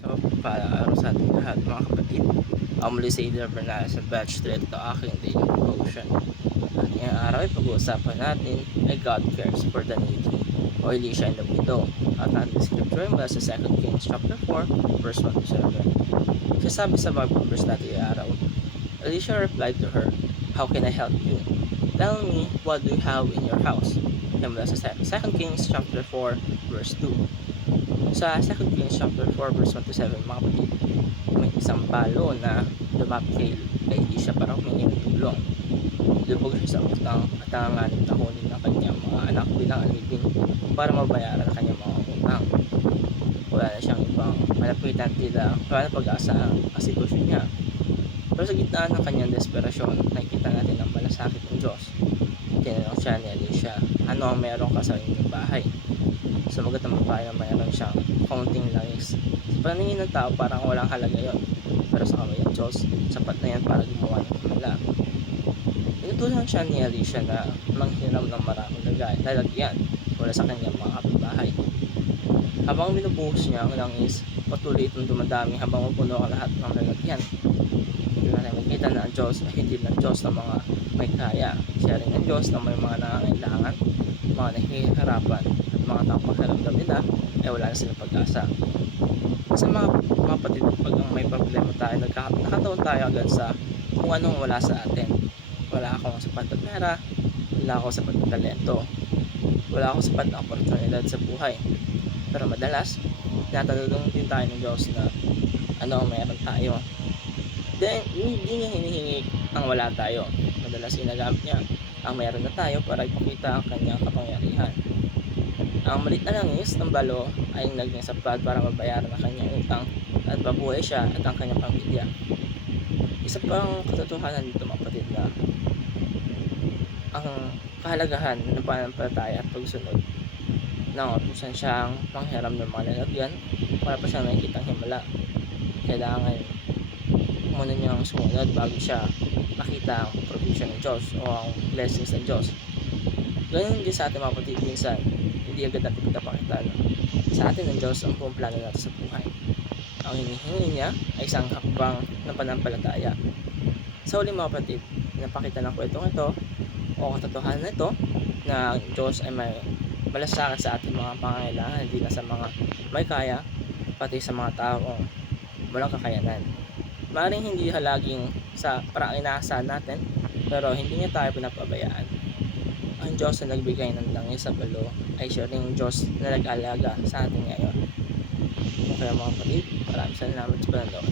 So, araw sa ating lahat mga kapatid. Muli sa Eder Bernal sa batch 3 ito aking daily devotion. At ngayong araw ay pag-uusapan natin ay God cares for the needy o Elisha in the widow. At ating scripture mula sa 2 Kings chapter 4 verse 1 to 7. Siya sabi sa Bible verse natin ngayong araw, Elisha replied to her, "How can I help you? Tell me, what do you have in your house?" Yan mula sa 2 Kings chapter 4 verse 2. Sa 2 Kings chapter 4 verse 1 to 7 mga kapatid, may isang palo na lumapit kay Elisha para humingi ng tulong. Lubog siya sa utang at nanganganib na kunin ng kanyang mga anak bilang alipin para mabayaran ang kanyang mga utang. Wala na siyang ibang malapitan, tila wala na pag-asa ang sitwasyon niya. Pero sa gitna ng kanyang desperasyon, nakikita natin ang malasakit ng Diyos. Tinanong siya ni Elisha, "Ano ang meron ka sa inyong bahay?" Sumagot ang babae na mayroon siyang kaunting langis. Sa paningin ng tao parang walang halaga yon, pero sa kamay ng Diyos, sapat na yan para gumawa ng himala. Inutusan siya ni Elisha na manghiram ng maraming lalagyan mula sa kanyang mga kapitbahay. Habang binubuhos niya ang langis, patuloy itong dumadami habang mapuno ang lahat ng lalagyan. Hindi natin makita na ang Diyos ay hindi ng Diyos ng mga may kaya. Siya rin ang Diyos na may mga nangangailangan, mga nahihirapan, at mga taong pakiramdam nila ay wala na silang pag-asa. Sa mga kapatid, pag may problema tayo, nakataon tayo agad sa kung anong wala sa atin. Wala akong sapat na pera, wala akong sapat na talento, wala akong sapat na oportunidad sa buhay. Pero madalas, tinatanong din tayo ng Diyos na ano ang meron tayo. Then, hindi niya hinihingi ang wala tayo. Madalas ginagamit niya ang meron na tayo para ipakita ang kanyang kapangyarihan. Ang maliit na langis ng balo ay naging sapat para mabayaran ang kanyang utang at mabuhay siya at ang kanyang pamilya. Isa pang katotohanan dito mga kapatid na ang kahalagahan ng pananampalataya at pagsunod nang utusan siyang manghiram ng mga lalagyan para pa siyang nakikitang himala. Kailangan muna niyang sumunod bago siya makita ang provision ng Diyos o ang blessings ng Diyos. Ganun din sa ating mga kapatid, minsan hindi agad natin pinapakita sa atin ng Diyos ang buong plano natin sa buhay. Ang hinihingi niya ay isang hakbang ng pananampalataya. Sa huli mga kapatid, pinapakita ng kwentong ito o katotohanan na ito na ang Diyos ay may malasakit sa ating mga pangangailangan, hindi na sa mga may kaya, pati sa mga taong walang kakayanan. Maaaring hindi halaging sa parang inaasahan natin, pero hindi niya tayo pinapabayaan. Ang Diyos na nagbigay ng langis sa balo ay siya ring Diyos na nag-alaga sa atin ngayon. Kaya mga kapatid, maraming salamat sa panonood.